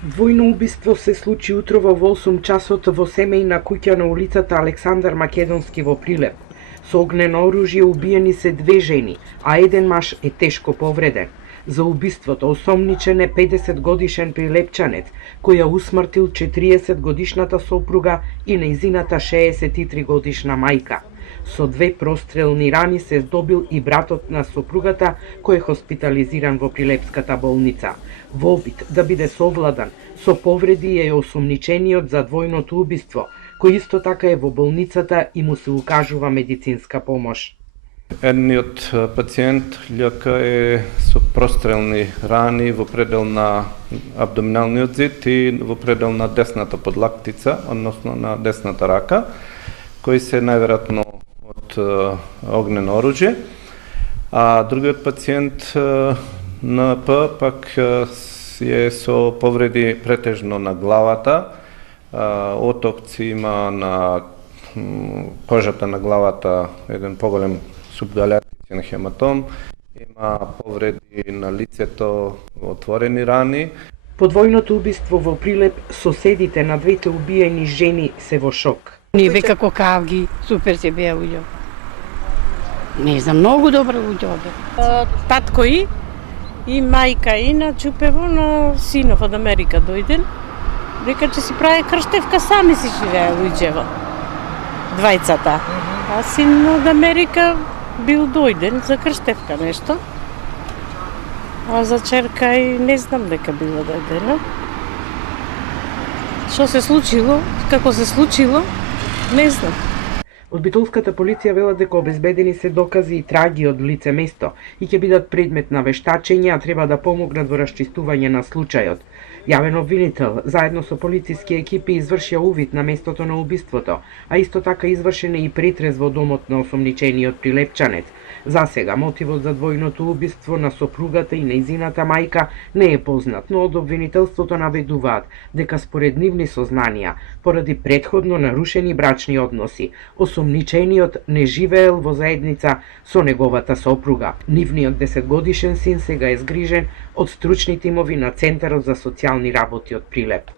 Двојно убиство се случи утро во 8 часот во семејна куќа на улицата Александар Македонски во Прилеп. Со огнено оружје убиени се две жени, а еден маж е тешко повреден. За убиството осомничен е 50-годишен прилепчанец, кој ја усмртил 40-годишната сопруга и нејзината 63-годишна мајка. Со две прострелни рани се здобил и братот на сопругата, кој е хоспитализиран во Прилепската болница. Во обид да биде совладан со повреди е осомничениот за двојното убиство, кој исто така е во болницата и му се укажува медицинска помош. Едниот пациент љака е со прострелни рани во предел на абдоминалниот зид и во предел на десната подлактица, односно на десната рака, кои се најверојатно од огнено оружје. А другиот пациент НП пак е со повреди претежно на главата, отокци има на кожата на главата, еден поголем субгалактичен хематом, има повреди на лицето, отворени рани. По двојното убиство во Прилеп, соседите на двете убиени жени се во шок. Ние бе како кавги, супер се беа луѓе. Не знам, многу добро луѓе бе. Татко и мајка и на Чупево, на синов од Америка дојден. Дека ќе си прави крштевка, сами си живее луѓево. Двајцата. А син од Америка бил дојден за крштевка нешто. А за черка и не знам дека била дојдена. Што се случило, како се случило, не знам. Од битолската полиција велат дека обезбедени се докази и траги од лице место и ќе бидат предмет на вештачење, а треба да помогнат во расчистување на случајот. Јавен обвинител, заедно со полициски екипи, извршија увид на местото на убиството, а исто така извршен е и претрез во домот на осомничениот прилепчанец. За сега мотивот за двојното убиство на сопругата и нејзината мајка не е познат, но од обвинителството наведуваат дека според нивни сознанија, поради претходно нарушени брачни односи, осомничениот не живеел во заедница со неговата сопруга. Нивниот 10-годишен син сега е згрижен од стручни тимови на Центарот за социјални работи од Прилеп.